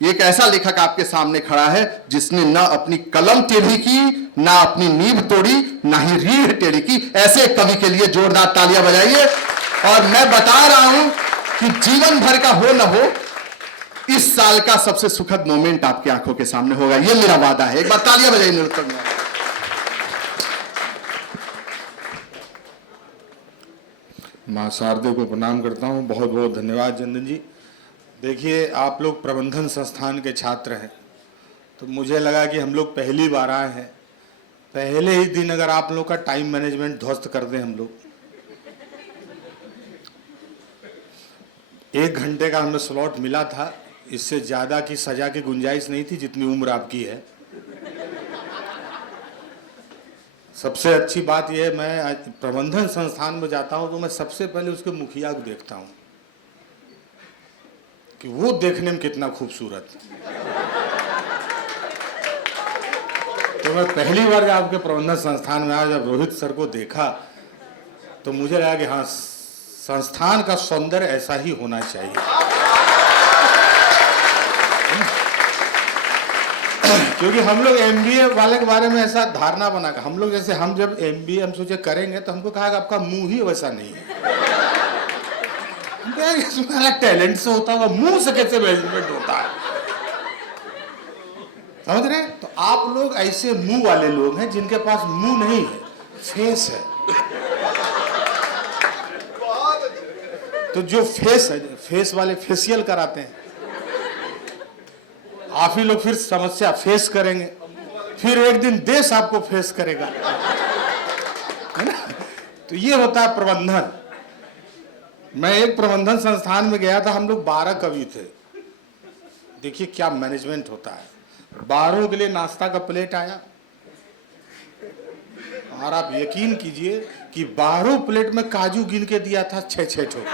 एक ऐसा लेखक आपके सामने खड़ा है जिसने ना अपनी कलम टेढ़ी की, ना अपनी नींव तोड़ी, ना ही रीढ़ टेढ़ी की। ऐसे कवि के लिए जोरदार तालियां बजाइए। और मैं बता रहा हूं कि जीवन भर का हो न हो, इस साल का सबसे सुखद मोमेंट आपकी आंखों के सामने होगा, यह मेरा वादा है। एक बार तालियां बजाइए निरुत्तम। मां शारदे को प्रणाम करता हूं। बहुत बहुत धन्यवाद चंदन जी। देखिए, आप लोग प्रबंधन संस्थान के छात्र हैं, तो मुझे लगा कि हम लोग पहली बार आए हैं, पहले ही दिन अगर आप लोग का टाइम मैनेजमेंट ध्वस्त कर दें। हम लोग 1 घंटे का हमें स्लॉट मिला था, इससे ज़्यादा की सजा की गुंजाइश नहीं थी जितनी उम्र आपकी है। सबसे अच्छी बात यह है, मैं प्रबंधन संस्थान में जाता हूं तो मैं सबसे पहले उसके मुखिया को देखता हूं कि वो देखने में कितना खूबसूरत है। तो मैं पहली बार जब आपके प्रबंधन संस्थान में आया, जब रोहित सर को देखा तो मुझे लगा कि हाँ, संस्थान का सौंदर्य ऐसा ही होना चाहिए। क्योंकि हम लोग एमबीए वाले के बारे में ऐसा धारणा बना कर, हम लोग जैसे हम जब एमबीए हम सोचे करेंगे तो हमको कहा कि आपका मुंह ही वैसा नहीं है। इसमें टैलेंट से होता होगा, मुंह से कैसे मैनेजमेंट होता है, समझ रहे हैं? तो आप लोग ऐसे मुंह वाले लोग हैं जिनके पास मुंह नहीं है, फेस है। तो जो फेस है, फेस वाले फेशियल कराते हैं, आप ही लोग फिर समस्या फेस करेंगे, फिर एक दिन देश आपको फेस करेगा, है ना? तो ये होता है प्रबंधन। मैं एक प्रबंधन संस्थान में गया था, हम लोग 12 कवि थे। देखिए क्या मैनेजमेंट होता है। 12 के लिए नाश्ता का प्लेट आया और आप यकीन कीजिए कि 12 प्लेट में काजू गिन के दिया था 6-6 ठोक।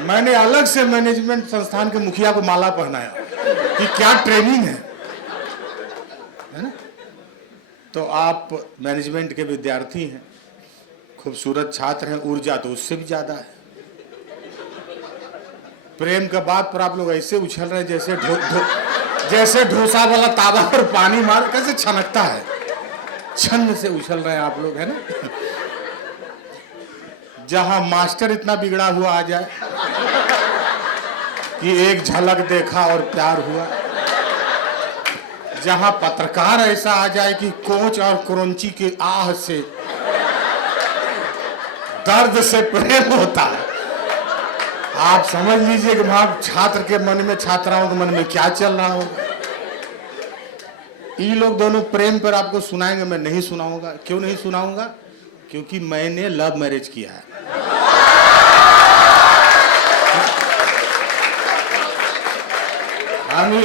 मैंने अलग से मैनेजमेंट संस्थान के मुखिया को माला पहनाया कि क्या ट्रेनिंग है ना? तो आप मैनेजमेंट के विद्यार्थी हैं, खूबसूरत छात्र हैं, ऊर्जा तो उससे भी ज्यादा है। प्रेम का बात पर आप लोग ऐसे उछल रहे हैं जैसे डोसा वाला तावा पर पानी मार कैसे छनकता है, छन्न से उछल रहे हैं आप लोग, है ना? जहां मास्टर इतना बिगड़ा हुआ आ जाए कि एक झलक देखा और प्यार हुआ, जहां पत्रकार ऐसा आ जाए कि कोच और क्रोंची के आह से दर्द से प्रेम होता है, आप समझ लीजिए कि वहां छात्र के मन में, छात्राओं के मन में क्या चल रहा होगा। ये लोग दोनों प्रेम पर आपको सुनाएंगे, मैं नहीं सुनाऊंगा। क्यों नहीं सुनाऊंगा? क्योंकि मैंने लव मैरिज किया है।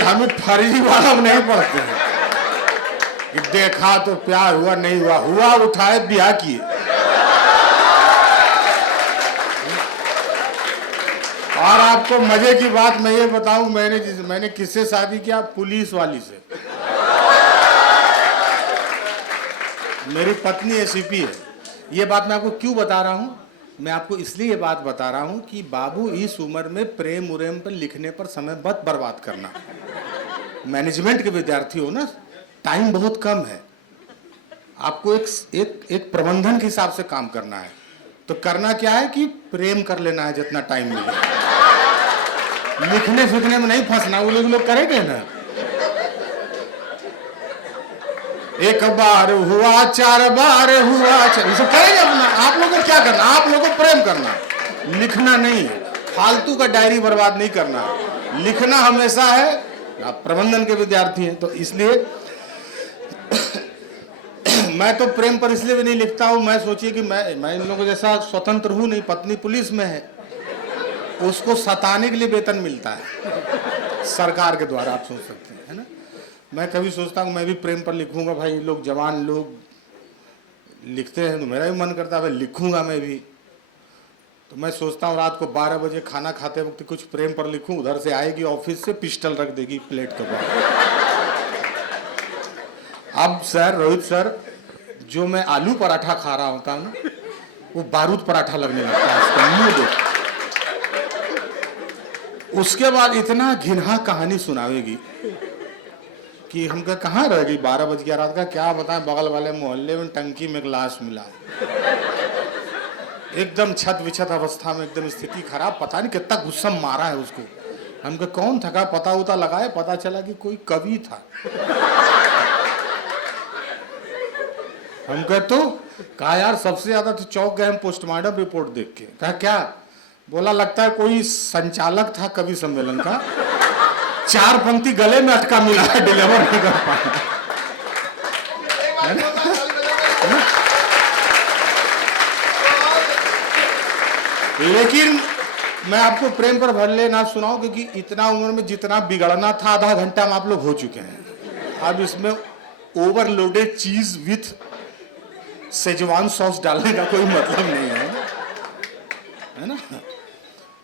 हम फर्जी वाला नहीं पढ़ते हैं कि देखा तो प्यार हुआ, नहीं हुआ, हुआ उठाए ब्याह किए। और आपको मजे की बात मैं ये बताऊं, मैंने किससे शादी किया? पुलिस वाली से। मेरी पत्नी एसीपी है। ये बात मैं आपको क्यों बता रहा हूं? मैं आपको इसलिए ये बात बता रहा हूं कि बाबू, इस उम्र में प्रेम उरेम पर लिखने पर समय मत बर्बाद करना। मैनेजमेंट के विद्यार्थी हो ना, टाइम बहुत कम है, आपको एक प्रबंधन के हिसाब से काम करना है। तो करना क्या है कि प्रेम कर लेना है जितना टाइम मिले, लिखने फिखने में नहीं फंसना। वो लोग करेंगे ना, एक बार हुआ, 4 बार हुआ, ये सब करेंगे अपना। आप लोगों को क्या करना? आप लोगों को प्रेम करना है, लिखना नहीं है। फालतू का डायरी बर्बाद नहीं करना है, लिखना हमेशा है। आप प्रबंधन के विद्यार्थी हैं तो इसलिए मैं तो प्रेम पर इसलिए भी नहीं लिखता हूं। मैं सोचिए कि मैं इन लोगों जैसा स्वतंत्र हूं नहीं। पत्नी पुलिस में है, उसको सताने के लिए वेतन मिलता है सरकार के द्वारा, आप सोच सकते हैं, है ना? मैं कभी सोचता हूँ मैं भी प्रेम पर लिखूंगा। भाई लोग, जवान लोग लिखते हैं तो मेरा भी मन करता है भाई लिखूंगा मैं भी। तो मैं सोचता हूँ रात को 12 बजे खाना खाते वक्त कुछ प्रेम पर लिखूं। उधर से आएगी ऑफिस से, पिस्टल रख देगी प्लेट के बाद। अब सर, रोहित सर, जो मैं आलू पराठा खा रहा होता हूँ ना, वो बारूद पराठा लगने लगता है, इसका मुंह देखो। उसके बाद इतना घिनहा कहानी सुनावेगी कि हम कहाँ रह गई, 12 बज गया रात का, क्या बताएं, बगल वाले मोहल्ले में टंकी में एक लाश मिला, एकदम छत विछत अवस्था में, एकदम स्थिति खराब, पता नहीं कितना गुस्सा मारा है उसको। हम कौन थका, पता उता लगाए, पता चला कि कोई कवि था। हम तो कहा यार सबसे ज्यादा तो चौंक गए हम पोस्टमार्टम रिपोर्ट देख के। कहा क्या? बोला लगता है कोई संचालक था कवि सम्मेलन का, 4 पंक्ति गले में अटका मिला है, डिलीवर नहीं कर पाया। लेकिन मैं आपको प्रेम पर भले ना सुनाऊं, क्योंकि इतना उम्र में जितना बिगड़ना था आधा घंटा में आप लोग हो चुके हैं। अब इसमें ओवरलोडेड चीज विथ सेजवान सॉस डालने का कोई मतलब नहीं है ना।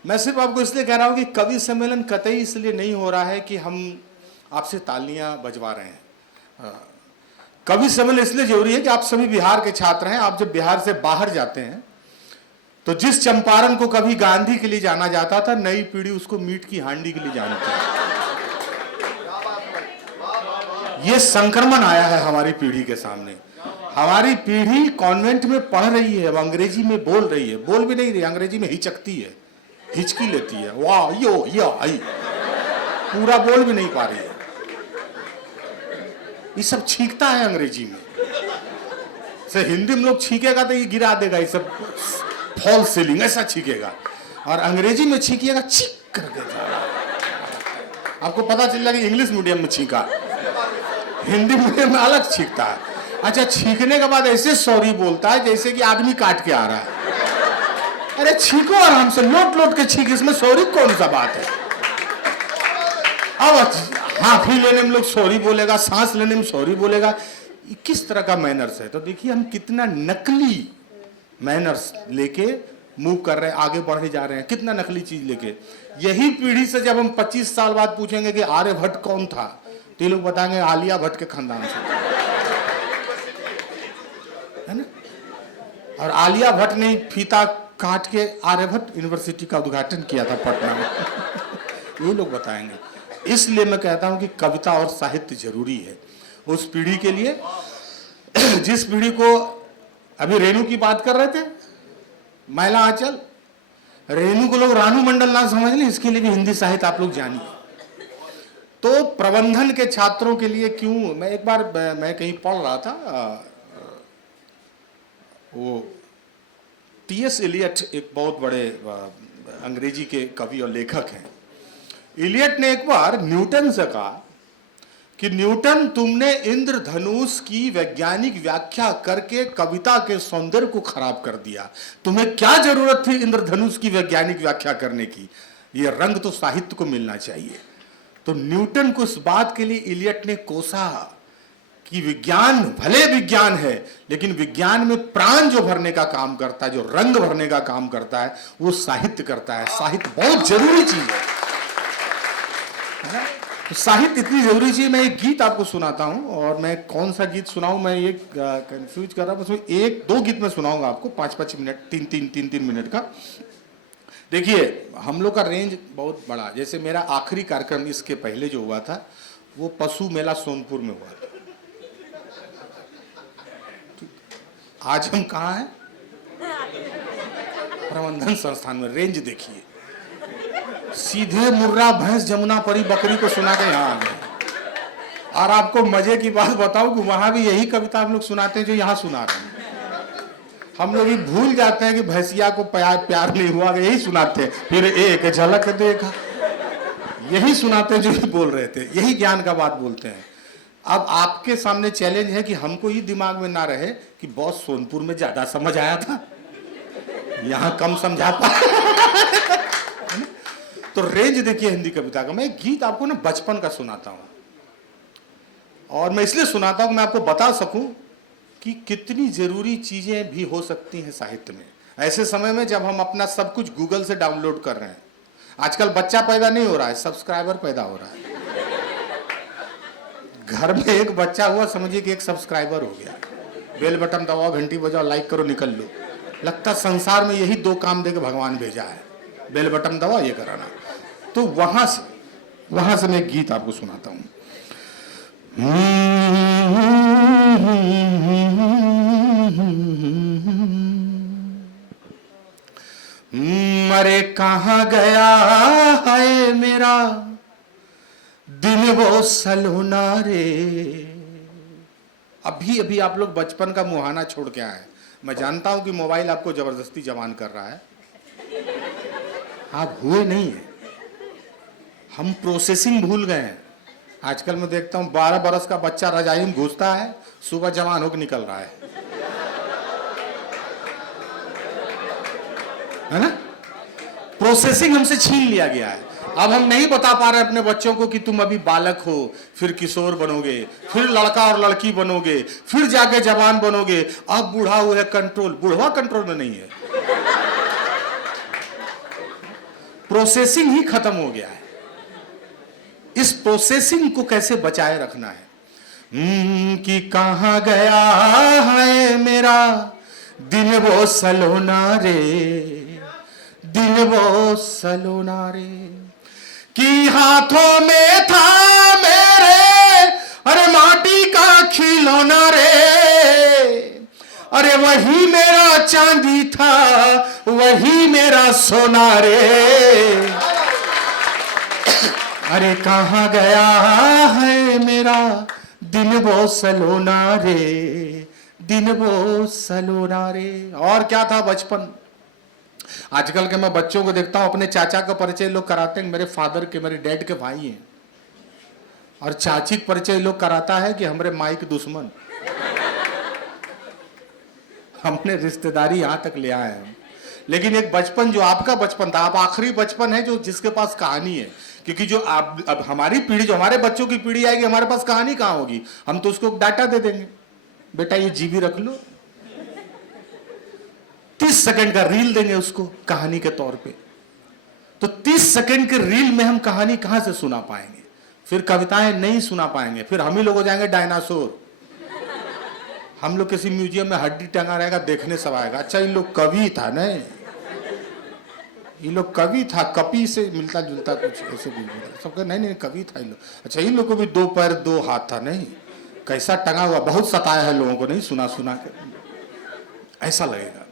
मैं सिर्फ आपको इसलिए कह रहा हूं कि कवि सम्मेलन कतई इसलिए नहीं हो रहा है कि हम आपसे तालियां बजवा रहे हैं। कवि सम्मेलन इसलिए जरूरी है कि आप सभी बिहार के छात्र हैं। आप जब बिहार से बाहर जाते हैं तो जिस चंपारण को कभी गांधी के लिए जाना जाता था, नई पीढ़ी उसको मीट की हांडी के लिए जानती है। ये संक्रमण आया है हमारी पीढ़ी के सामने। हमारी पीढ़ी कॉन्वेंट में पढ़ रही है, अब अंग्रेजी में बोल रही है, बोल भी नहीं रही, अंग्रेजी में हिचकती है, हिचकी लेती है, वाह यो या आई, पूरा बोल भी नहीं पा रही है। ये सब छींकता है अंग्रेजी में से, हिंदी में लोग छींकेगा तो ये गिरा देगा, ये सब फॉल सीलिंग ऐसा छींकेगा, और अंग्रेजी में छींकिएगा चीक कर देगा। आपको पता चल जाएगा इंग्लिश मीडियम में छींका, हिंदी मीडियम में अलग छींकता है। अच्छा, छींकने के बाद ऐसे सॉरी बोलता है जैसे कि आदमी काट के आ रहा है। अरे छींको आराम से, लोट लोट के छींक, इसमें सॉरी कौन सा बात है। अब हाफी लेने में लोग सॉरी बोलेगा, सांस लेने में सॉरी बोलेगा, किस तरह का मैनर्स है। तो देखिए हम कितना नकली मैनर्स लेके मूव कर रहे हैं, आगे बढ़े जा रहे हैं, कितना नकली चीज लेके। यही पीढ़ी से जब हम 25 साल बाद पूछेंगे कि आर्यभट्ट कौन था, तो ये लोग बताएंगे आलिया भट्ट के खानदान से, है ना। और आलिया भट्ट ने फीता काट के आर्यभट्ट यूनिवर्सिटी का उद्घाटन किया था पटना में। ये लोग बताएंगे। इसलिए मैं कहता हूं कि कविता और साहित्य जरूरी है उस पीढ़ी के लिए, जिस पीढ़ी को अभी रेणु की बात कर रहे थे, महिला आंचल, रेणु को लोग रानू मंडल ना समझ लें, इसके लिए भी हिंदी साहित्य आप लोग जानिए। तो प्रबंधन के छात्रों के लिए क्यों, मैं एक बार मैं कहीं पढ़ रहा था, वो टी.एस. इलियट एक बहुत बड़े अंग्रेजी के कवि और लेखक हैं। इलियट ने एक बार न्यूटन से कहा कि न्यूटन, तुमने इंद्रधनुष की वैज्ञानिक व्याख्या करके कविता के सौंदर्य को खराब कर दिया। तुम्हें क्या जरूरत थी इंद्रधनुष की वैज्ञानिक व्याख्या करने की, ये रंग तो साहित्य को मिलना चाहिए। तो न्यूटन को इस बात के लिए इलियट ने कोसा कि विज्ञान भले विज्ञान है, लेकिन विज्ञान में प्राण जो भरने का काम करता है, जो रंग भरने का काम करता है, वो साहित्य करता है। साहित्य बहुत जरूरी चीज है ना। तो साहित्य इतनी जरूरी चीज। मैं एक गीत आपको सुनाता हूं, और मैं कौन सा गीत सुनाऊं मैं ये कंफ्यूज कर रहा हूं। उसमें 1-2 गीत मैं सुनाऊंगा आपको, 5-5 मिनट, 3-3 मिनट का। देखिए हम लोग का रेंज बहुत बड़ा। जैसे मेरा आखिरी कार्यक्रम इसके पहले जो हुआ था वो पशु मेला सोनपुर में हुआ था। आज हम कहाँ हैं? प्रबंधन संस्थान में। रेंज देखिए, सीधे मुर्रा भैंस जमुना परी बकरी को सुना के यहाँ आ गए। और आपको मजे की बात बताऊं कि वहां भी यही कविता हम लोग सुनाते हैं जो यहाँ सुना रहे हैं। हम लोग भी भूल जाते हैं कि भैंसिया को प्यार नहीं हुआ, यही सुनाते हैं। फिर एक झलक देखा, यही सुनाते हैं जो बोल रहे थे, यही ज्ञान का बात बोलते हैं। अब आपके सामने चैलेंज है कि हमको ये दिमाग में ना रहे कि बॉस सोनपुर में ज्यादा समझ आया था, यहाँ कम समझा पाया। तो रेंज देखिए हिंदी कविता का। मैं एक गीत आपको ना बचपन का सुनाता हूँ, और मैं इसलिए सुनाता हूँ मैं आपको बता सकूं कि कितनी जरूरी चीजें भी हो सकती हैं साहित्य में, ऐसे समय में जब हम अपना सब कुछ गूगल से डाउनलोड कर रहे हैं। आजकल बच्चा पैदा नहीं हो रहा है, सब्सक्राइबर पैदा हो रहा है। घर में एक बच्चा हुआ, समझिए कि एक सब्सक्राइबर हो गया। बेल बटन दबाओ, घंटी बजाओ, लाइक करो, निकल लो। लगता संसार में यही 2 काम देके भगवान भेजा है, बेल बटन दबाओ, ये कराना। तो वहां से मैं एक गीत आपको सुनाता हूं। अरे कहाँ गया है मेरा दिन वो सलोना रे। अभी अभी आप लोग बचपन का मुहाना छोड़ के आए। मैं जानता हूं कि मोबाइल आपको जबरदस्ती जवान कर रहा है, आप हुए नहीं है, हम प्रोसेसिंग भूल गए हैं। आजकल मैं देखता हूं 12 बरस का बच्चा रजाई में घुसता है, सुबह जवान होकर निकल रहा है ना। प्रोसेसिंग हमसे छीन लिया गया है। अब हम नहीं बता पा रहे अपने बच्चों को कि तुम अभी बालक हो, फिर किशोर बनोगे, फिर लड़का और लड़की बनोगे, फिर जाके जवान बनोगे, अब बूढ़ा हुआ कंट्रोल। बुढ़वा कंट्रोल में नहीं है, प्रोसेसिंग ही खत्म हो गया है। इस प्रोसेसिंग को कैसे बचाए रखना है? कि कहां गया है मेरा दिन वो सलोना रे, दिन वो सलोना रे। कि हाथों में था मेरे अरे माटी का खिलौना रे, अरे वही मेरा चांदी था, वही मेरा सोना रे। अरे कहाँ गया है मेरा दिन वो सलोना रे, दिन वो सलोना रे। और क्या था बचपन। आजकल के मैं बच्चों को देखता हूं, अपने चाचा का परिचय लोग कराते हैं मेरे फादर के, मेरे डैड के भाई हैं, और चाची का परिचय लोग कराता है कि हमारे माई के दुश्मन। हमने रिश्तेदारी यहां तक ले आए हैं। लेकिन एक बचपन जो आपका बचपन था, आप आखिरी बचपन है जो जिसके पास कहानी है। क्योंकि जो आप अब हमारी पीढ़ी, जो हमारे बच्चों की पीढ़ी आएगी, हमारे पास कहानी कहां होगी। हम तो उसको डाटा दे देंगे, बेटा ये जीबी रख लो, 30 सेकंड का रील देंगे उसको कहानी के तौर पे। तो 30 सेकंड के रील में हम कहानी कहां से सुना पाएंगे? फिर कविताएं नहीं सुना पाएंगे, फिर हम ही लोग हो जाएंगे डायनासोर। हम लोग किसी म्यूजियम में हड्डी टंगा रहेगा, देखने सब आएगा, अच्छा इन लोग कवि था नहीं, ये लोग कवि था, कपी से मिलता जुलता कुछ ऐसे भी सबका नहीं नहीं कवि था इन लोग। अच्छा इन लोग को भी 2 पैर 2 हाथ था नहीं, कैसा टंगा हुआ, बहुत सताया है लोगों को नहीं, सुना सुना के ऐसा लगेगा।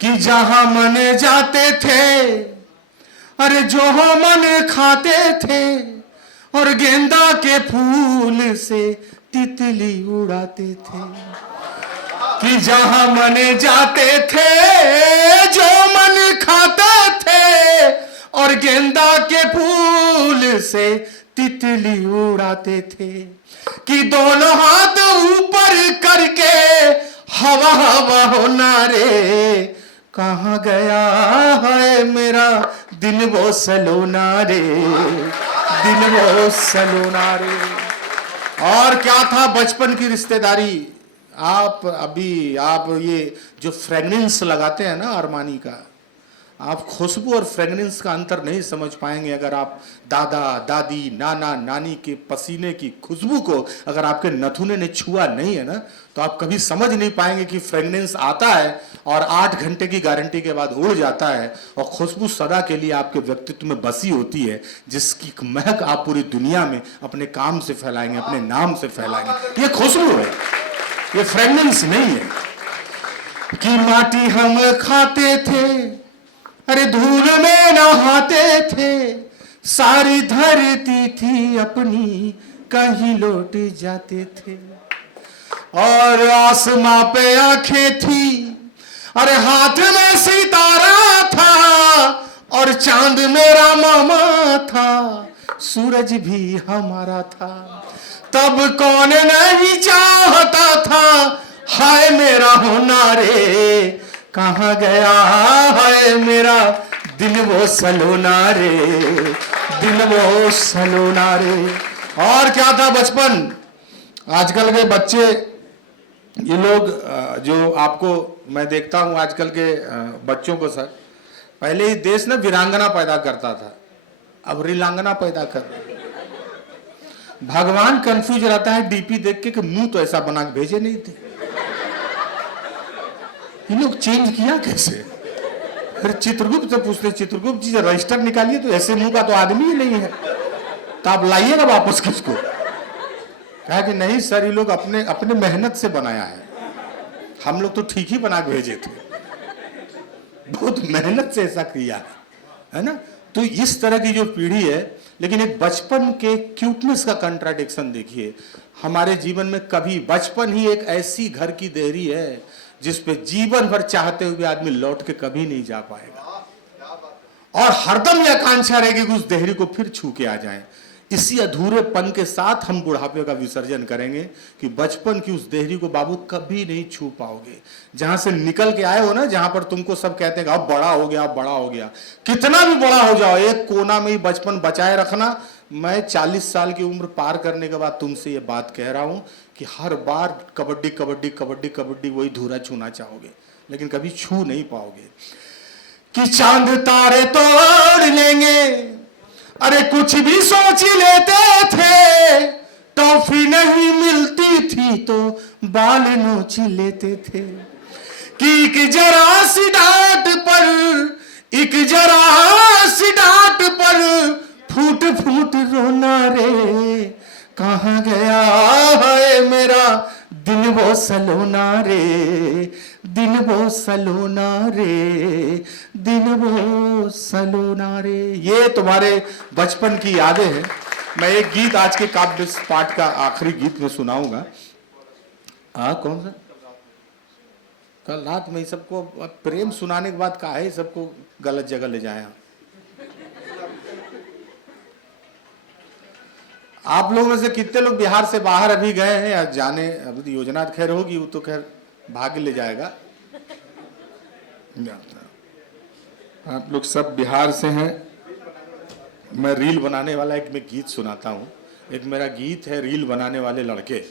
कि जहां मन जाते थे अरे जो मन खाते थे, और गेंदा के फूल से तितली उड़ाते थे। कि जहां मन जाते थे जो मन खाते थे, और गेंदा के फूल से तितली उड़ाते थे। कि दोनों हाथ ऊपर करके हवा हवा होना रे, कहाँ गया है मेरा दिन वो सलोना रे, दिन वो सलोना रे। और क्या था बचपन की रिश्तेदारी। आप ये जो फ्रेगनेंस लगाते हैं ना अरमानी का, आप खुशबू और फ्रेगनेंस का अंतर नहीं समझ पाएंगे अगर आप दादा दादी नाना नानी के पसीने की खुशबू को अगर आपके नथुने ने छुआ नहीं है ना, तो आप कभी समझ नहीं पाएंगे कि फ्रेगनेंस आता है और 8 घंटे की गारंटी के बाद उड़ जाता है, और खुशबू सदा के लिए आपके व्यक्तित्व में बसी होती है, जिसकी महक आप पूरी दुनिया में अपने काम से फैलाएंगे, अपने नाम से फैलाएंगे। ये खुशबू है, ये फ्रेगनेंस नहीं है। कि माटी हम खाते थे अरे धूल में नहाते थे, सारी धरती थी अपनी कहीं लौट जाते थे। और आसमां पे आंखें थी अरे हाथ में सितारा था, और चांद मेरा मामा था, सूरज भी हमारा था। तब कौन नहीं चाहता था हाय मेरा होना रे, कहाँ गया है मेरा दिन वो सलोना रे, दिन वो सलोना रे। और क्या था बचपन। आजकल के बच्चे ये लोग जो आपको मैं देखता हूं आजकल के बच्चों को, सर पहले ही देश ना वीरांगना पैदा करता था, अब रीलांगना पैदा कर। भगवान कंफ्यूज रहता है डीपी देख के कि मुंह तो ऐसा बना के भेजे नहीं थे, ये लोग चेंज किया कैसे फिर चित्रगुप्त से पूछते, चित्रगुप्त जी रजिस्टर निकालिए, तो ऐसे मुंह का तो आदमी ही नहीं है, तो आप लाइएगा वापस किसको? कहा कि नहीं सर, ये लोग अपने अपने मेहनत से बनाया है, हम लोग तो ठीक ही बना के भेजे थे, बहुत मेहनत से ऐसा किया है ना। तो इस तरह की जो पीढ़ी है, लेकिन एक बचपन के क्यूटनेस का कंट्राडिक्शन देखिए, हमारे जीवन में कभी बचपन ही एक ऐसी घर की देहरी है जिस पे जीवन भर चाहते हुए आदमी लौट के कभी नहीं जा पाएगा, और हरदम यह आकांक्षा रहेगी कि उस देहरी को फिर छू के आ जाएं। इसी अधूरेपन के साथ हम बुढ़ापे का विसर्जन करेंगे कि बचपन की उस देहरी को बाबू कभी नहीं छू पाओगे। जहां से निकल के आए हो ना, जहां पर तुमको सब कहते हैं अब बड़ा हो गया, अब बड़ा हो गया, कितना भी बड़ा हो जाओ, एक कोना में ही बचपन बचाए रखना। मैं 40 साल की उम्र पार करने के बाद तुमसे ये बात कह रहा हूं कि हर बार कबड्डी कबड्डी कबड्डी कबड्डी वही धूरा छूना चाहोगे, लेकिन कभी छू नहीं पाओगे। कि चांद तारे तोड़ लेंगे, अरे कुछ भी सोच लेते थे, टॉफी नहीं मिलती थी तो बाल नोच लेते थे। कि एक जरा सी डांट पर, एक जरा सी डांट पर फूट फूट रोना रे, कहाँ गया है मेरा दिन वो सलोना रे, दिन वो सलोना रे, दिन वो सलोना रे। ये तुम्हारे बचपन की यादें हैं। मैं एक गीत आज के काव्य पाठ का आखिरी गीत में सुनाऊंगा। कौन सा? कल रात में सबको प्रेम सुनाने के बाद कहा है सबको गलत जगह ले जाए। आप लोगों में से कितने लोग बिहार से बाहर अभी गए हैं या जाने? अभी तो योजना खैर होगी, वो तो खैर भाग्य ले जाएगा। आप लोग सब बिहार से हैं। मैं रील बनाने वाला एक मैं गीत सुनाता हूँ। एक मेरा गीत है रील बनाने वाले लड़के।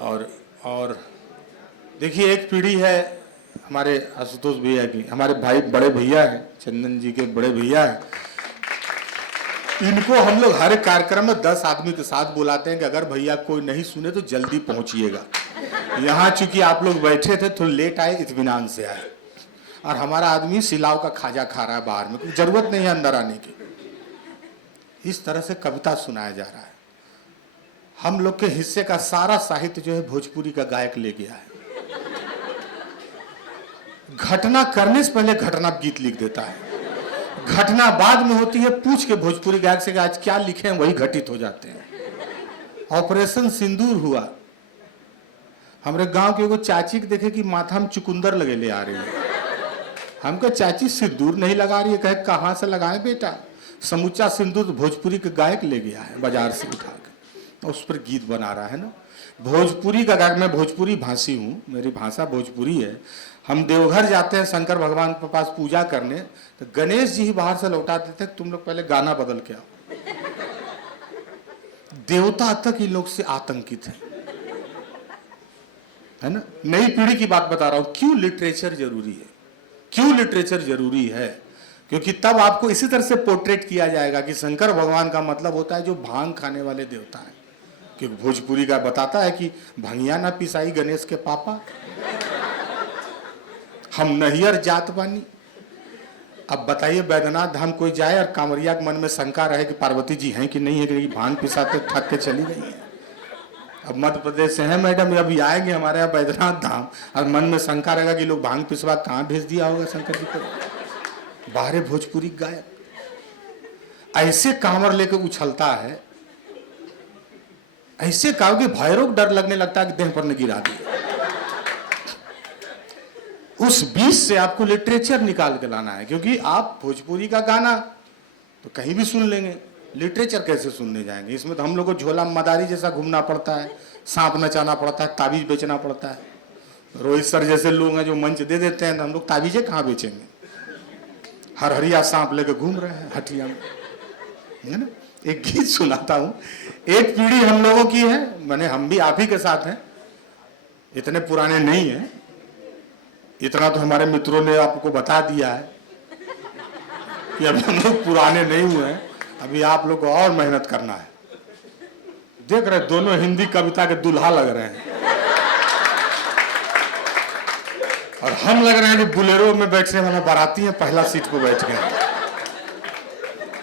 और देखिए, एक पीढ़ी है हमारे आशुतोष भैया की, हमारे भाई बड़े भैया हैं, चंदन जी के बड़े भैया हैं। इनको हम लोग हर कार्यक्रम में 10 आदमी के साथ बुलाते हैं कि अगर भैया कोई नहीं सुने तो जल्दी पहुंचिएगा। यहाँ चूंकि आप लोग बैठे थे, थोड़ा लेट आए, इत्मीनान से आए, और हमारा आदमी सिलाव का खाजा खा रहा है बाहर में, कोई जरूरत नहीं है अंदर आने की। इस तरह से कविता सुनाया जा रहा है। हम लोग के हिस्से का सारा साहित्य जो है भोजपुरी का गायक ले गया है। घटना करने से पहले घटना गीत लिख देता है, घटना बाद में होती है, पूछ के भोजपुरी गायक से आज क्या लिखे हैं वही घटित हो जाते हैं। ऑपरेशन सिंदूर हुआ, हमारे गांव के एगो चाची के देखे कि माथा में चुकुंदर लगे ले आ रही है। हम कहे चाची सिंदूर नहीं लगा रही है, कहे कहाँ से लगाएं बेटा, समूचा सिंदूर भोजपुरी के गायक ले गया है बाजार से उठा के, उस पर गीत बना रहा है ना। भोजपुरी का गायक, मैं भोजपुरी भाषी हूँ, मेरी भाषा भोजपुरी है। हम देवघर जाते हैं शंकर भगवान के पास पूजा करने, तो गणेश जी ही बाहर से लौटा देते हैं, तुम लोग पहले गाना बदल के आओ। देवता तक इन लोग से आतंकित है ना। नई पीढ़ी की बात बता रहा हूं, क्यों लिटरेचर जरूरी है, क्यों लिटरेचर जरूरी है, क्योंकि तब आपको इसी तरह से पोर्ट्रेट किया जाएगा कि शंकर भगवान का मतलब होता है जो भांग खाने वाले देवता है। क्योंकि भोजपुरी का बताता है कि भंगिया ना पिसाई गणेश के पापा, हम नहियर जात बानी। अब बताइए, बैद्यनाथ धाम कोई जाए और कांवरिया के मन में शंका रहे कि पार्वती जी हैं कि नहीं है, कि भांग पिसाते थक के चली गई है। अब मध्य प्रदेश से हैं मैडम, अभी आएंगे हमारे यहाँ बैद्यनाथ धाम, और मन में शंका रहेगा कि लोग भांग पिसवा कहाँ भेज दिया होगा शंकर जी को। बाहरे भोजपुरी गायक ऐसे कांवर लेके उछलता है, ऐसे कहो कि भैरव डर लगने लगता है कि देह पर न गिरा दिया। उस बीच से आपको लिटरेचर निकाल के लाना है, क्योंकि आप भोजपुरी का गाना तो कहीं भी सुन लेंगे, लिटरेचर कैसे सुनने जाएंगे। इसमें तो हम लोग को झोला मदारी जैसा घूमना पड़ता है, सांप नचाना पड़ता है, ताबीज बेचना पड़ता है। रोहित सर जैसे लोग हैं जो मंच दे देते हैं, तो हम लोग ताबीजें कहाँ बेचेंगे, हर हरिया सांप लेके घूम रहे हैं हटिया में, है ना। एक गीत सुनाता हूँ, एक पीढ़ी हम लोगों की है, मैंने हम भी आप ही के साथ हैं, इतने पुराने नहीं हैं, इतना तो हमारे मित्रों ने आपको बता दिया है कि अभी हम लोग पुराने नहीं हुए हैं, अभी आप लोग को और मेहनत करना है। देख रहे दोनों हिंदी कविता के दुल्हा लग रहे हैं। और हम लग रहे हैं कि बुलेरो में बैठने वाला बाराती है, पहला सीट पे बैठ गए।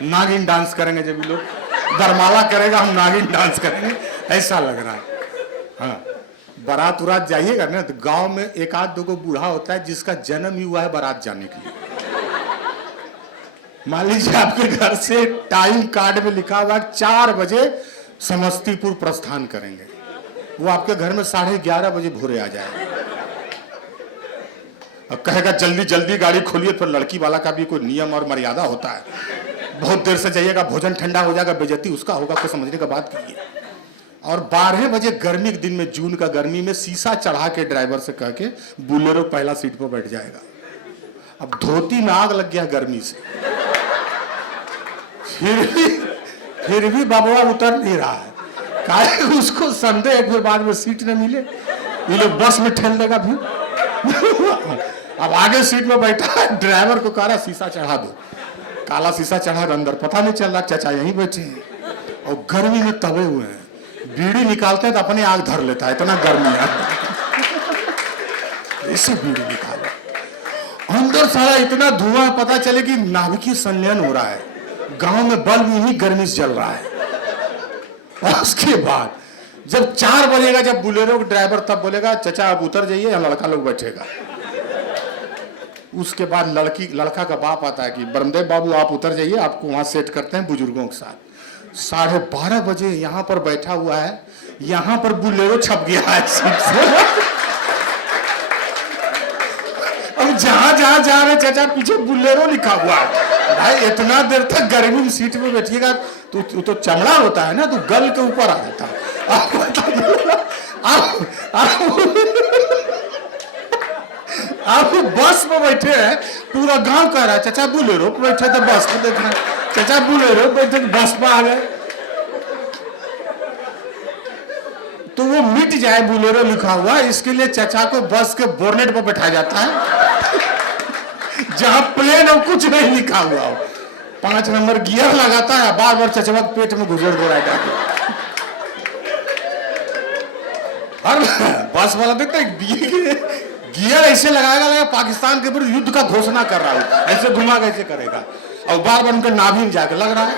नागिन डांस करेंगे जब ये लोग, बरमाला करेगा, हम नागिन डांस करेंगे, ऐसा लग रहा है। हाँ, बारात उरात जाइएगा ना तो गांव में एक आध दो को बूढ़ा होता है जिसका जन्म ही हुआ है बारात जाने के लिए। मान लीजिए आपके घर से टाइम कार्ड में लिखा हुआ 4 बजे समस्तीपुर प्रस्थान करेंगे, वो आपके घर में 11:30 बजे भोरे आ जाएगा और कहेगा जल्दी जल्दी गाड़ी खोलिए। फिर लड़की वाला का भी कोई नियम और मर्यादा होता है, बहुत देर से जाइएगा, भोजन ठंडा हो जाएगा, बेइज्जती उसका होगा, कोई समझने का बात कीजिए। और 12 बजे गर्मी के दिन में, जून का गर्मी में, शीशा चढ़ा के ड्राइवर से कह के बुलेरो पहला सीट पर बैठ जाएगा। अब धोती में आग लग गया गर्मी से, फिर भी बाबुआ उतर नहीं रहा है, काहे उसको संदेह फिर बाद में सीट न मिले, ये लोग बस में ठेल देगा फिर। अब आगे सीट में बैठा है, ड्राइवर को कह रहा शीशा चढ़ा दो, काला शीशा चढ़ा अंदर पता नहीं चल रहा, चाचा यहीं बैठे हैं और गर्मी में तबे हुए हैं। बीड़ी निकालते हैं तो अपने आग धर लेता है, इतना गर्मी है। इसे बीड़ी निकालो, अंदर सारा इतना धुआं, पता चले कि नाभिकीय संलयन हो रहा है, गांव में बल्ब ही गर्मी से जल रहा है। और उसके बाद जब 4 बजेगा, जब बुलेरो का ड्राइवर तब बोलेगा चाचा आप उतर जाइए, या लड़का लोग बैठेगा। उसके बाद लड़का का बाप आता है कि बरमदेव बाबू आप उतर जाइए, आपको वहां सेट करते हैं बुजुर्गों के साथ। 12:30 बजे यहाँ पर बैठा हुआ है, यहाँ पर बुलेरो छप गया है सीट से। अब जहां जहां जा रहे चाचा पीछे बुलेरो लिखा हुआ है। भाई इतना देर तक गर्मी में सीट में बैठिएगा तो चमड़ा होता है ना, तो गल के ऊपर आ जाता है। आप बस में बैठे हैं, पूरा गांव कह रहा है चाचा बुलेरो पे बैठे थे, बस में देखना, चाचा बुलेरो बैठे बस में आ गए। तो वो मिट जाए बुलेरो लिखा हुआ, इसके लिए चाचा को बस के बोर्नेट पर बैठाया जाता है, जहां प्लेन और कुछ नहीं लिखा हुआ हो। 5 नंबर गियर लगाता है, बार बार चचवा पेट में गुजर दे रहा है। और बस वाला देखता है गियर ऐसे लगाएगा पाकिस्तान के विरुद्ध युद्ध का घोषणा कर रहा है, ऐसे घुमा कैसे करेगा, और बार बार उनका नाभि जाके लग रहा है।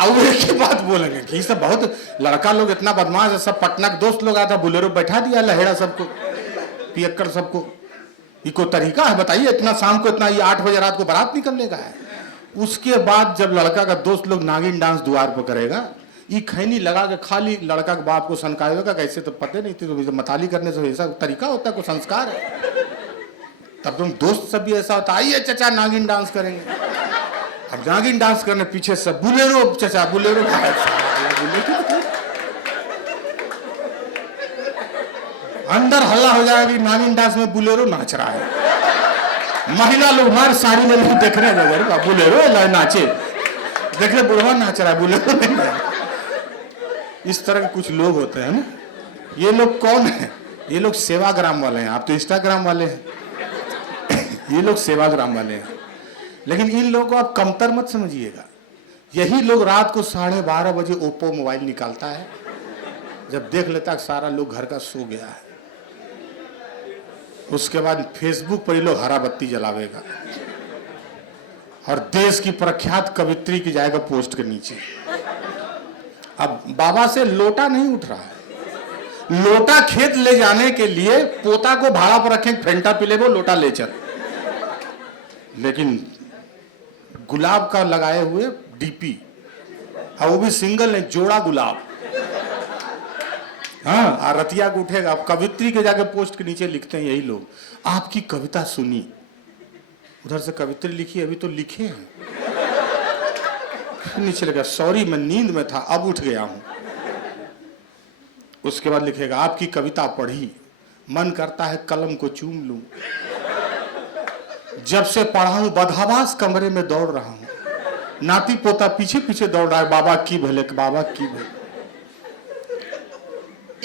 अब एक ही बात बोलेंगे कि सब बहुत लड़का लोग इतना बदमाश है, सब पटना के दोस्त लोग आया था, बुलेरो बैठा दिया लहेड़ा सबको, पियक्कर सबको। ये कोई तरीका है बताइए, इतना शाम को इतना, ये 8 बजे रात को बारात निकलने का है। उसके बाद जब लड़का का दोस्त लोग नागिन डांस द्वार पर करेगा, ये खैनी लगा के खाली लड़का के बाप को सनकाएगा, कैसे तो पते नहीं थे, तो मताली करने से ऐसा तरीका होता है, कोई संस्कार है। तब तुम दोस्त सब भी ऐसा होता, आइए चाचा नागिन डांस करेंगे। अब नागिन डांस करने पीछे सब बुलेरो, चाचा बुलेरो, अंदर हल्ला हो जाएगा कि नागिन डांस में बुलेरो नाच रहा है। महिला लोग हमारे साड़ी में नहीं देख रहे हैं, बुलेरो नाचे, देख रहे बुढ़वा नाच रहा है, बुलेरो नहीं। इस तरह के कुछ लोग होते हैं ना। ये लोग कौन है? ये लोग सेवाग्राम वाले हैं, आप तो इंस्टाग्राम वाले हैं। ये लोग सेवाग्राम वाले हैं, लेकिन इन लोगों को आप कमतर मत समझिएगा। यही लोग रात को 12:30 बजे ओप्पो मोबाइल निकालता है, जब देख लेता है सारा लोग घर का सो गया है, उसके बाद फेसबुक पर ये लोग हरा बत्ती जलावेगा और देश की प्रख्यात कवित्री की जाएगा पोस्ट के नीचे। अब बाबा से लोटा नहीं उठ रहा है, लोटा खेत ले जाने के लिए पोता को भाड़ा पर रखें, फेंटा पिले वो लोटा ले चल, लेकिन गुलाब का लगाए हुए डीपी, और वो भी सिंगल नहीं, जोड़ा गुलाब। हाँ, आरतिया को उठेगा। आप कवित्री के जाके पोस्ट के नीचे लिखते हैं यही लोग, आपकी कविता सुनी, उधर से कवित्री लिखी, अभी तो लिखे हैं, नीचे लगा सॉरी मैं नींद में था, अब उठ गया हूं। उसके बाद लिखेगा आपकी कविता पढ़ी, मन करता है कलम को चूम लूं, जब से पढ़ा हूं बदहवास कमरे में दौड़ रहा हूं, नाती पोता पीछे पीछे दौड़ रहा है, बाबा की भले बाबा की भले।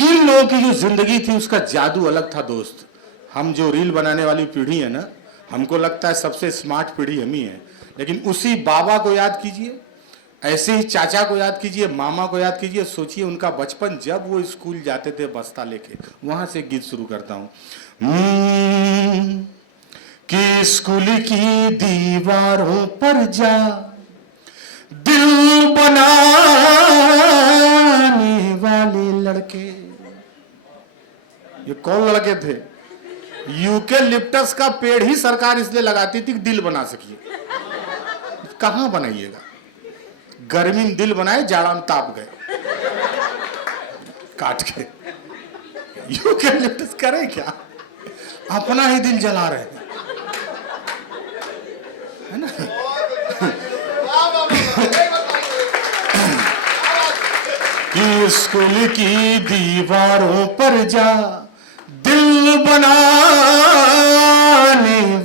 इन लोगों की जो जिंदगी थी उसका जादू अलग था दोस्त। हम जो रील बनाने वाली पीढ़ी है ना, हमको लगता है सबसे स्मार्ट पीढ़ी हम ही है, लेकिन उसी बाबा को याद कीजिए, ऐसे ही चाचा को याद कीजिए, मामा को याद कीजिए, सोचिए उनका बचपन जब वो स्कूल जाते थे बस्ता लेके। वहां से गीत शुरू करता हूं। कि स्कूल की दीवारों पर जा दिल बनाने वाले लड़के। ये कौन लड़के थे? यूकेलिप्टस का पेड़ ही सरकार इसलिए लगाती थी कि दिल बना सकिए। कहां बनाइएगा? गर्मी में दिल बनाए, जाड़ा में ताप गए काट के। यूकेलिप्टस करे क्या? अपना ही दिल जला रहे हैं, है ना? कि स्कूल की दीवारों पर जा दिल बनाने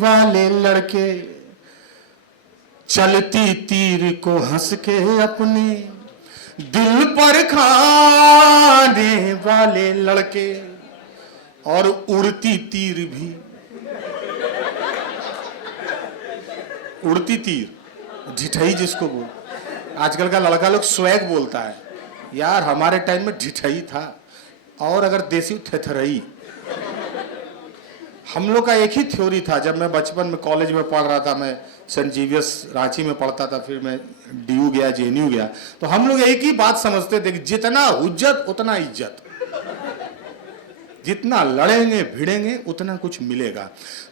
वाले लड़के, चलती तीर को हंस के अपने दिल पर खाने वाले लड़के, और उड़ती तीर भी, उड़ती तीर ढिठई जिसको बोल, आजकल का लड़का लोग स्वैग बोलता है। यार हमारे टाइम में ढिठई था, और अगर देसी थेथरई। हम लोग का एक ही थ्योरी था। जब मैं बचपन में कॉलेज में पढ़ रहा था, मैं सेंट जेवियर्स रांची में पढ़ता था, फिर मैं डीयू गया, जेएनयू गया, तो हम लोग एक ही बात समझते थे कि जितना हुज्जत उतना इज्जत, जितना लड़ेंगे भिड़ेंगे उतना कुछ मिलेगा।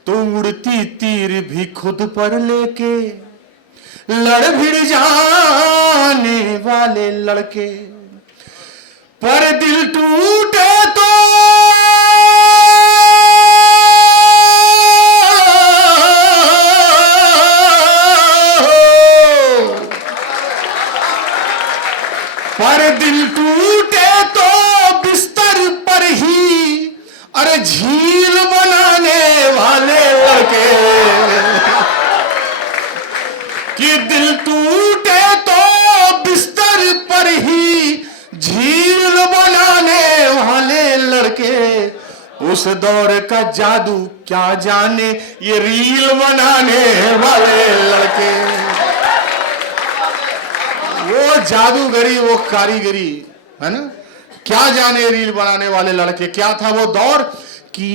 तो उड़ती तीर भी खुद पर लेके लड़ भिड़ जाने वाले लड़के, पर दिल टूटे तो बिस्तर पर ही, अरे झील बनाने वाले लड़के, कि दिल टूटे तो बिस्तर पर ही झील बनाने वाले लड़के। उस दौर का जादू क्या जाने ये रील बनाने वाले लड़के। वो जादूगरी, वो कारीगरी, है ना? क्या जाने रील बनाने वाले लड़के। क्या था वो दौर कि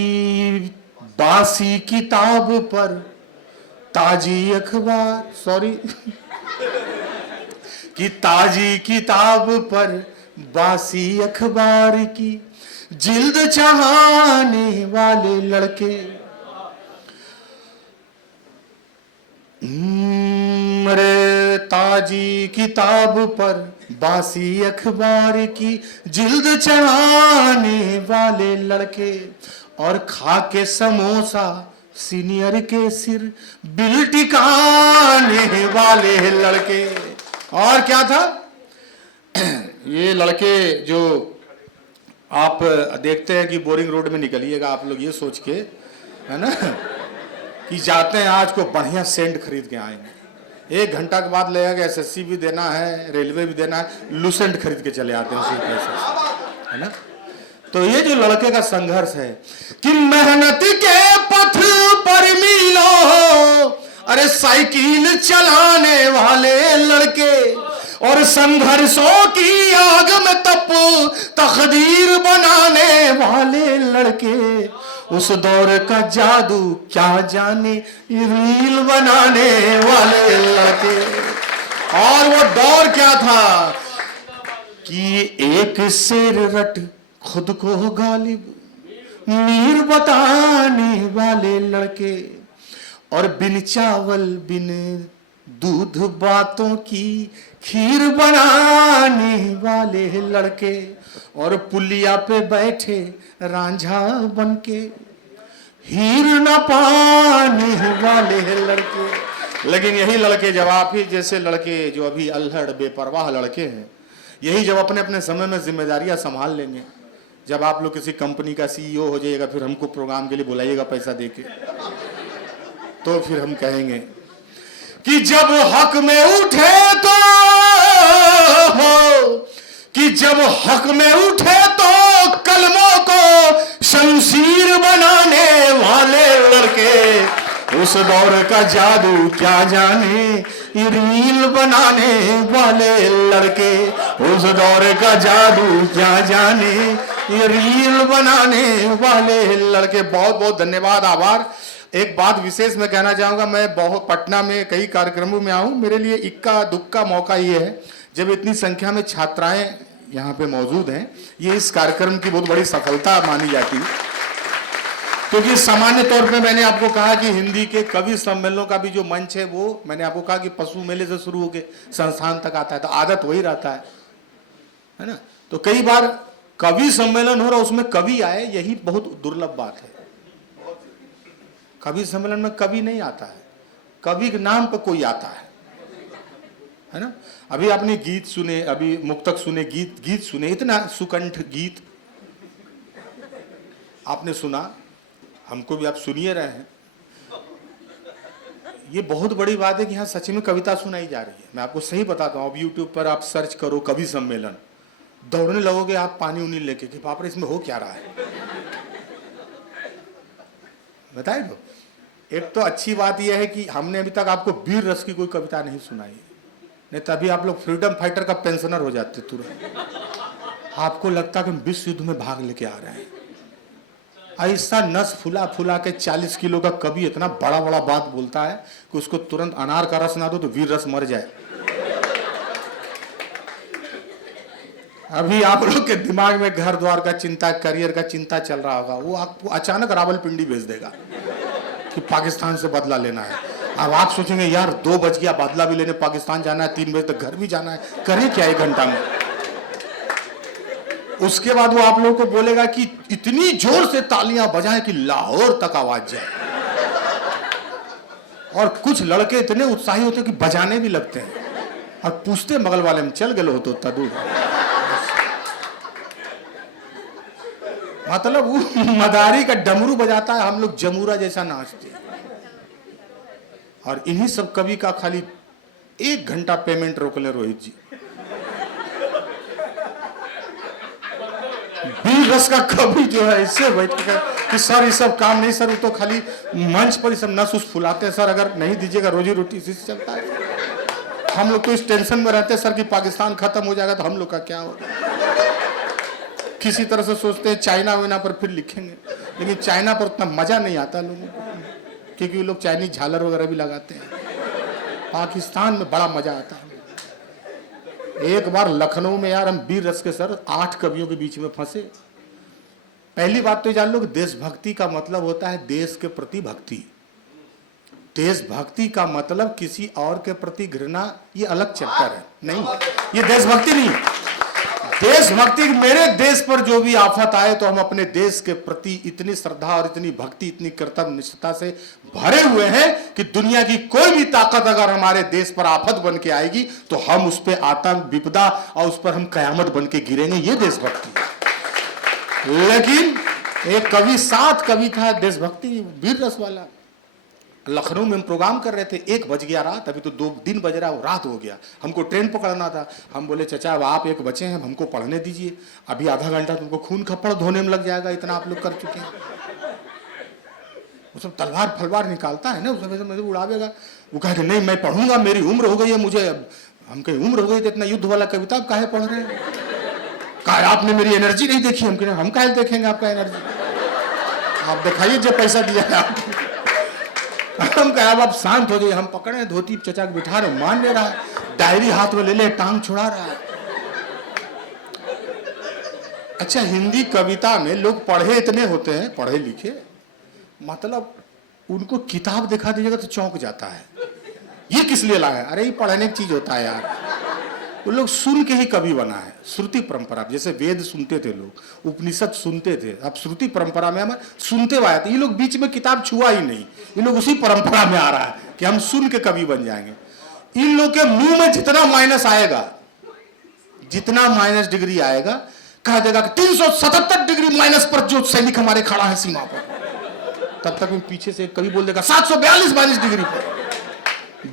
बासी किताब पर ताजी अखबार, सॉरी कि ताजी किताब पर बासी अखबार की जिल्द चाहने वाले लड़के। रे ताजी किताब पर बासी अखबार की जिल्द चढ़ाने वाले लड़के, और खा के समोसा सीनियर के सिर बिल टिकाने वाले लड़के। और क्या था? ये लड़के जो आप देखते हैं कि बोरिंग रोड में निकलिएगा आप लोग ये सोच के, है ना, कि जाते हैं आज को बढ़िया सेंट खरीद के आएंगे। 1 घंटा के बाद लगेगा एसएससी भी देना है, रेलवे भी देना है, लूसेंट खरीद के चले आते हैं उसी पैसे से, है ना। तो ये जो लड़के का संघर्ष है कि मेहनत के पथ पर मिलो, अरे साइकिल चलाने वाले लड़के, और संघर्षों की आग में तप तकदीर बनाने वाले लड़के। उस दौर का जादू क्या जाने रील बनाने वाले लड़के। और वो दौर क्या था कि एक शेर रट खुद को गालिब मीर बताने वाले लड़के, और बिन चावल बिन दूध बातों की खीर बनाने वाले लड़के, और पुलिया पे बैठे रांझा बनके हीर न पाने वाले लड़के। लेकिन यही लड़के, जब आप ही जैसे लड़के जो अभी अल्हड़ बेपरवाह लड़के हैं, यही जब अपने अपने समय में जिम्मेदारियां संभाल लेंगे, जब आप लोग किसी कंपनी का सीईओ हो जाइएगा, फिर हमको प्रोग्राम के लिए बुलाइएगा पैसा देके, तो फिर हम कहेंगे कि जब हक में उठे तो कि जब हक में उठे तो कलमों को शमशीर बनाने वाले लड़के, उस दौर का जादू क्या जाने ये रील बनाने वाले लड़के, उस दौर का जादू क्या जाने ये रील बनाने वाले लड़के। बहुत बहुत धन्यवाद, आभार। एक बात विशेष मैं कहना चाहूंगा, मैं बहुत पटना में कई कार्यक्रमों में आऊं, मेरे लिए इक्का दुक्का मौका ये है जब इतनी संख्या में छात्राएं यहाँ पे मौजूद हैं। ये इस कार्यक्रम की बहुत बड़ी सफलता मानी जाती है, क्योंकि सामान्य तौर पे मैंने आपको कहा कि हिंदी के कवि सम्मेलनों का भी जो मंच है वो मैंने आपको कहा कि पशु मेले से शुरू होकर संस्थान तक आता है, तो आदत वही रहता है ना। तो कई बार कवि सम्मेलन हो रहा उसमें कवि आए, यही बहुत दुर्लभ बात है। कवि सम्मेलन में कवि नहीं आता है, कवि के नाम पर कोई आता है ना। अभी आपने गीत सुने, अभी मुक्तक सुने, गीत सुने, इतना सुकंठ गीत आपने सुना, हमको भी आप सुनिए रहे हैं। ये बहुत बड़ी बात है कि यहाँ सच में कविता सुनाई जा रही है। मैं आपको सही बताता हूँ, अब यूट्यूब पर आप सर्च करो कवि सम्मेलन, दौड़ने लगोगे आप पानी उनी लेके कि बाप रे इसमें हो क्या रहा है। बताए तो एक तो अच्छी बात यह है कि हमने अभी तक आपको वीर रस की कोई कविता नहीं सुनाई, नहीं तो अभी आप लोग फ्रीडम फाइटर का पेंशनर हो जाते तुरंत। आपको लगता कि हम विश्व युद्ध में भाग लेके आ रहे हैं। ऐसा नस फुला फुला के 40 किलो का कवि इतना बड़ा बड़ा बात बोलता है कि उसको तुरंत अनार का रस ना दो तो वीर रस मर जाए। अभी आप लोग के दिमाग में घर द्वार का चिंता, करियर का चिंता चल रहा होगा, वो आपको अचानक रावलपिंडी भेज देगा कि पाकिस्तान से बदला लेना है। अब आप सोचेंगे यार 2 बज गया, बदला भी लेने पाकिस्तान जाना है, 3 बजे तक घर भी जाना है, करें क्या 1 घंटा में। उसके बाद वो आप लोगों को बोलेगा कि इतनी जोर से तालियां बजाएं कि लाहौर तक आवाज जाए। और कुछ लड़के इतने उत्साही होते हैं कि बजाने भी लगते हैं और पूछते बगल वाले में चल गए हो तो उतना दूर। मतलब वो मदारी का डमरू बजाता है, हम लोग जमूरा जैसा नाचते हैं। और इन्हीं सब कवि का खाली 1 घंटा पेमेंट रोक ले रोहित जी। वीर रस का कवि जो है इससे बैठ कर कि सर ये सब काम नहीं सर, वो तो खाली मंच पर ये सब नस उस फुलाते हैं सर, अगर नहीं दीजिएगा रोजी रोटी इसी से चलता है। हम लोग तो इस टेंशन में रहते हैं सर कि पाकिस्तान खत्म हो जाएगा तो हम लोग का क्या होगा। किसी तरह से सोचते हैं चाइना वाइना पर फिर लिखेंगे, लेकिन चाइना पर उतना मजा नहीं आता लोगों को, क्योंकि वो लोग चाइनीज झालर वगैरह भी लगाते हैं। पाकिस्तान में बड़ा मजा आता है। एक बार लखनऊ में यार हम वीर रस के सर 8 कवियों के बीच में फंसे। पहली बात तो जान लो कि देशभक्ति का मतलब होता है देश के प्रति भक्ति। देशभक्ति का मतलब किसी और के प्रति घृणा, ये अलग चैप्टर है। नहीं, ये देशभक्ति नहीं। देशभक्ति, मेरे देश पर जो भी आफत आए तो हम अपने देश के प्रति इतनी श्रद्धा और इतनी भक्ति, इतनी कर्तव्य निष्ठता से भरे हुए हैं कि दुनिया की कोई भी ताकत अगर हमारे देश पर आफत बन के आएगी तो हम उस पर आतंक, विपदा और उस पर हम कयामत बन के गिरेंगे। ये देशभक्ति है। लेकिन एक कवि, 7 कवि था देशभक्ति वीर रस वाला। लखनऊ में हम प्रोग्राम कर रहे थे, 1 बज गया रात, अभी तो 2 दिन बज रहा है, रात हो गया। हमको ट्रेन पकड़ना था। हम बोले चाचा अब आप 1 बचे हैं, हमको पढ़ने दीजिए, अभी आधा घंटा तुमको खून खप्पड़ धोने में लग जाएगा, इतना आप लोग कर चुके हैं। वो सब तलवार फलवार निकालता है ना, उस समय मुझे उड़ावेगा। वो कहे नहीं मैं पढ़ूंगा, मेरी उम्र हो गई है मुझे। हम कहे उम्र हो गई तो इतना युद्ध वाला कविता आप काहे पढ़ रहे हैं? कहा आपने मेरी एनर्जी नहीं देखी। हम काहे देखेंगे आपका एनर्जी, आप दिखाइए जब पैसा दिया है आपको। हम कहा अब आप शांत हो जाइए। हम पकड़े धोती चचा को बिठा रहे, मान ले रहा है, डायरी हाथ में ले ले, टांग छुड़ा रहा है। अच्छा, हिंदी कविता में लोग पढ़े इतने होते हैं, पढ़े लिखे, मतलब उनको किताब दिखा दीजिएगा तो चौंक जाता है, ये किस लिए लाया? अरे ये पढ़ने की चीज होता है यार। वो लोग सुन के ही कवि बना है। श्रुति परंपरा, जैसे वेद सुनते थे लोग, उपनिषद सुनते थे, अब श्रुति परंपरा में हम सुनते हुए आए थे। ये लोग बीच में किताब छुआ ही नहीं, ये लोग उसी परंपरा में आ रहा है कि हम सुन के कवि बन जाएंगे। इन लोग के मुंह में जितना माइनस आएगा, जितना माइनस डिग्री आएगा, कहा जाएगा कि 377 डिग्री माइनस पर जो सैनिक हमारे खड़ा है सीमा पर, तब तक पीछे से कवि बोल देगा 742 माइनस डिग्री पर।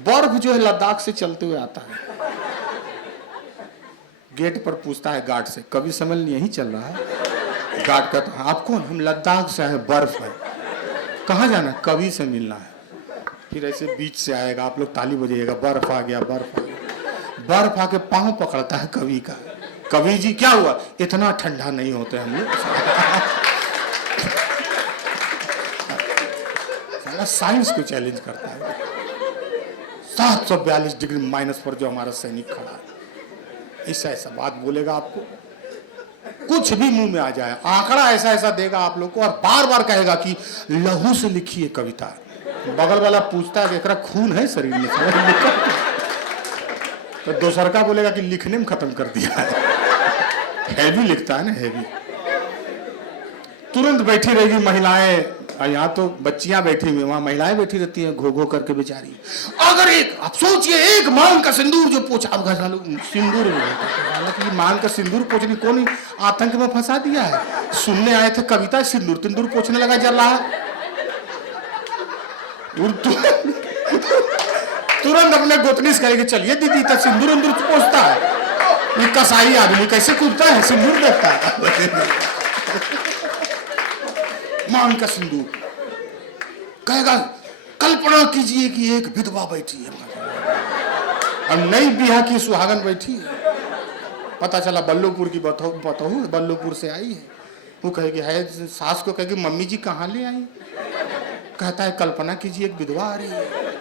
बर्फ जो है लद्दाख से चलते हुए आता है, गेट पर पूछता है गार्ड से, कवि सम्मेलन यही चल रहा है? गार्ड कहता है आप कौन? हम लद्दाख से हैं, बर्फ है। कहाँ जाना है? कवि से मिलना है। फिर ऐसे बीच से आएगा, आप लोग ताली बजाइएगा, बर्फ आ गया, बर्फ आ गया। बर्फ आके पांव पकड़ता है कवि का। कवि जी क्या हुआ? इतना ठंडा नहीं होते हम लोग। साइंस को चैलेंज करता है। 742 डिग्री माइनस पर जो हमारा सैनिक खड़ा है, ऐसा ऐसा बात बोलेगा आपको, कुछ भी मुंह में आ जाए, आंकड़ा ऐसा ऐसा देगा आप लोग को, और बार बार कहेगा कि लहू से लिखी है कविता। बगल वाला पूछता है कि एकरा खून है शरीर में, तो दूसर का बोलेगा कि लिखने में खत्म कर दिया है। हैवी लिखता है ना, हैवी। तुरंत बैठी रहेगी महिलाएं, यहाँ तो बच्चियां बैठी हुई, वहां महिलाएं बैठी रहती हैं घो घो करके बेचारी। अगर एक, आप सोचिए, एक मांग का सिंदूर जो पोछा, सिंदूर, हालांकि मांग का सिंदूर पोछने कौन आतंक में फंसा दिया है। सुनने आए थे कविता, सिंदूर तिंदूर पोछने लगा जल रहा। तुरंत अपने गोतनी से कहेगी चलिए दीदी, तक सिंदूर अंदूर पोछता है। ये कसाई आदमी कैसे कूदता है, सिंदूर देखता है। मांग का सिंदूर कहेगा, कल्पना कीजिए कि एक विधवा बैठी है और नई बियाह की सुहागन बैठी है। पता चला बल्लभपुर की बतहू बल्लभपुर से आई है। वो कहेगी, है सास को कहेगी, मम्मी जी कहाँ ले आई? कहता है, कल्पना कीजिए एक विधवा आ रही है।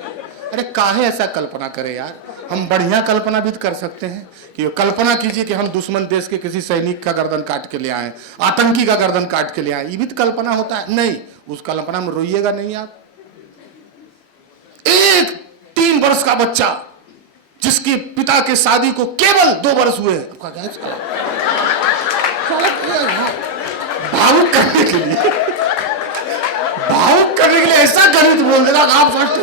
अरे काहे ऐसा कल्पना करे यार, हम बढ़िया कल्पना भी कर सकते हैं कि कल्पना कीजिए कि हम दुश्मन देश के किसी सैनिक का गर्दन काट के ले आए, आतंकी का गर्दन काट के ले आए, ये भी तो कल्पना होता है। नहीं, उस कल्पना में रोइएगा नहीं आप। एक 3 वर्ष का बच्चा जिसके पिता के शादी को केवल 2 वर्ष हुए, भावुक करने के लिए, भावुक करने के लिए ऐसा गणित बोल देगा आप सोचते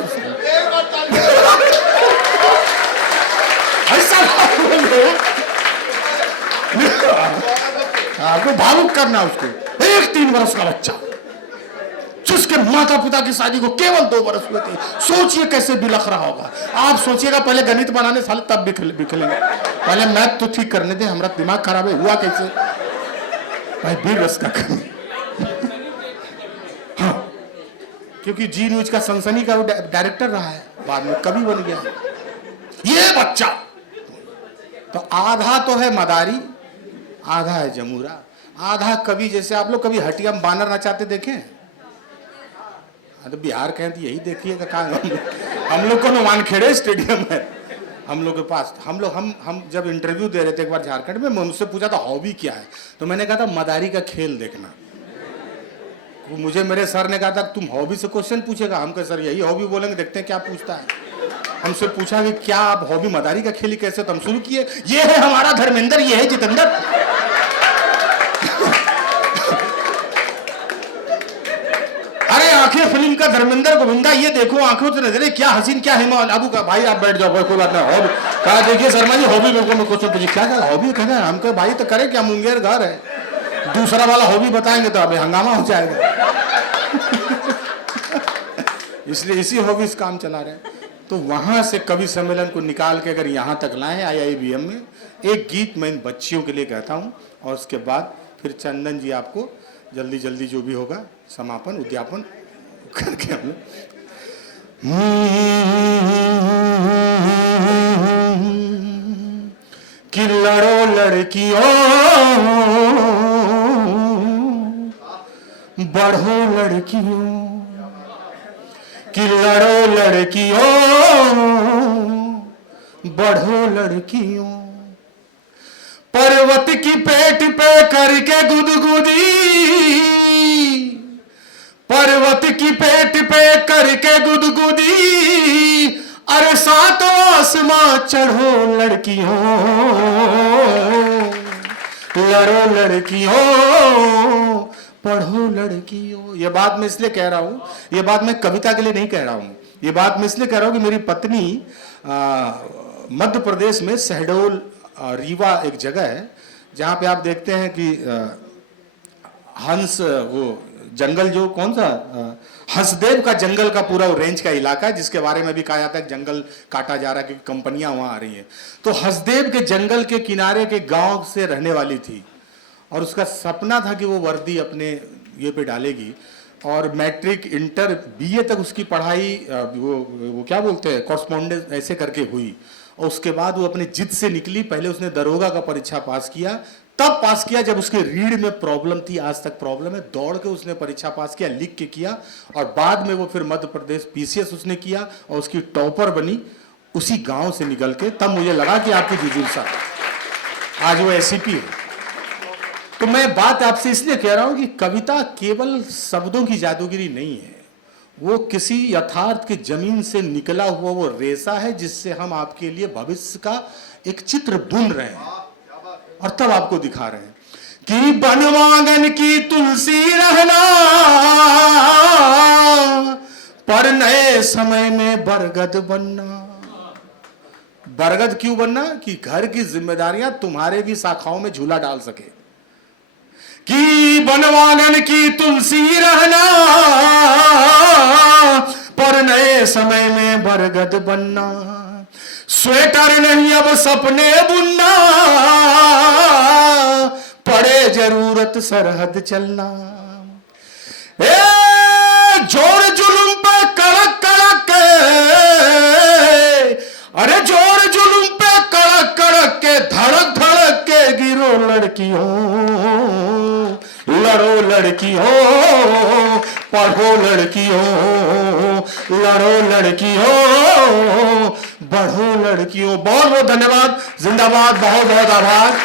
आपको भावुक करना। उसको एक 3 वर्ष का बच्चा जिसके माता पिता की शादी को केवल 2 वर्ष हुए थे, सोचिए कैसे बिलख रहा होगा। आप सोचिएगा, पहले गणित बनाने साले तब बिखलेंगे, पहले मैथ तो ठीक करने दे, हमारा दिमाग खराब है, हुआ कैसे भाई 20 वर्ष का हाँ, क्योंकि जी न्यूज का सनसनी का वो डायरेक्टर रहा है, बाद में कवि बन गया। ये बच्चा तो आधा तो है मदारी, आधा है जमूरा, आधा कवि। जैसे आप लोग कभी हटिया में बानर नचाते देखे? तो बिहार कहें तो यही देखिएगा। कहाँ हम लोग को वानखेड़े स्टेडियम है हम लोग के पास। हम जब इंटरव्यू दे रहे थे एक बार झारखंड में, मैं उनसे पूछा था हॉबी क्या है, तो मैंने कहा था मदारी का खेल देखना। मुझे मेरे सर ने कहा था तुम हॉबी से क्वेश्चन पूछेगा? हम कहे सर यही हॉबी बोलेंगे, देखते हैं क्या पूछता है। हमसे पूछा कि क्या आप हॉबी मदारी का खेली कैसे, तो हम शुरू किए, ये है हमारा धर्मेंद्र, ये है जितेंद्र। अरे आंखें फिल्म का धर्मेंद्र गोविंदा, ये देखो आंखों से नजरे, क्या हसीन क्या हिमा। अबू का भाई आप बैठ जाओ, कोई बात नहीं। हॉबी कहा, देखिए शर्मा जी हॉबी में क्वेश्चन पूछिए, क्या हॉबी कहना है? हम कहे भाई तो करे क्या, मुंगेर घर है, दूसरा वाला हॉबी बताएंगे तो अभी हंगामा हो जाएगा। इसलिए इसी हॉबी से काम चला रहे हैं। तो वहां से कवि सम्मेलन को निकाल के अगर यहाँ तक लाए IIBM में, एक गीत मैं इन बच्चियों के लिए कहता हूँ, और उसके बाद फिर चंदन जी आपको जल्दी जल्दी जो भी होगा समापन उद्यापन करके हम कि लड़ो लड़कियों बढ़ो लड़कियों, कि लड़ो लड़कियों बढ़ो लड़कियों, पर्वत की पेट पे करके गुदगुदी, पर्वत की पेट पे करके गुदगुदी, अरे सातों आसमां चढ़ो लड़कियों, लड़ो लड़कियों पढ़ो लड़कियों। ये बात मैं इसलिए कह रहा हूँ, ये बात मैं कविता के लिए नहीं कह रहा हूँ, ये बात मैं इसलिए कह रहा हूँ कि मेरी पत्नी मध्य प्रदेश में शहडोल रीवा एक जगह है जहाँ पे आप देखते हैं कि हंस, वो जंगल जो कौन सा हंसदेव का जंगल का पूरा वो रेंज का इलाका है, जिसके बारे में भी कहा जाता है जंगल काटा जा रहा है क्योंकि कंपनियां वहां आ रही हैं। तो हंसदेव के जंगल के किनारे के गांव से रहने वाली थी और उसका सपना था कि वो वर्दी अपने ये पे डालेगी। और मैट्रिक इंटर बीए तक उसकी पढ़ाई वो क्या बोलते हैं कॉरस्पॉन्डेंस ऐसे करके हुई। और उसके बाद वो अपने जिद से निकली। पहले उसने दरोगा का परीक्षा पास किया, तब पास किया जब उसके रीढ़ में प्रॉब्लम थी, आज तक प्रॉब्लम है। दौड़ के उसने परीक्षा पास किया, लिख के किया, और बाद में वो फिर मध्य प्रदेश पीसीएस उसने किया और उसकी टॉपर बनी उसी गांव से निकल के। तब मुझे लगा कि आपकी जिज्ञासा, आज वो एसीपी है। तो मैं बात आपसे इसलिए कह रहा हूं कि कविता केवल शब्दों की जादूगिरी नहीं है, वो किसी यथार्थ की जमीन से निकला हुआ वो रेशा है जिससे हम आपके लिए भविष्य का एक चित्र बुन रहे हैं और तब आपको दिखा रहे हैं कि बनवांगन की तुलसी रहना, पर नए समय में बरगद बनना। बरगद क्यों बनना? कि घर की जिम्मेदारियां तुम्हारे भी शाखाओं में झूला डाल सके। कि बनवांगन की तुलसी रहना, पर नए समय में बरगद बनना। स्वेटर नहीं अब सपने बुनना, पड़े जरूरत सरहद चलना। जोर जुलुम पे कड़क कड़क के, अरे जोर जुलुम पे कड़क कड़क के, धड़क धड़क के गिरो लड़कियों, लड़ो लड़कियों, पढ़ो लड़कियों, लड़ो लड़कियों, बढ़ो लड़कियों। बहुत बहुत धन्यवाद, जिंदाबाद, बहुत बहुत आभार।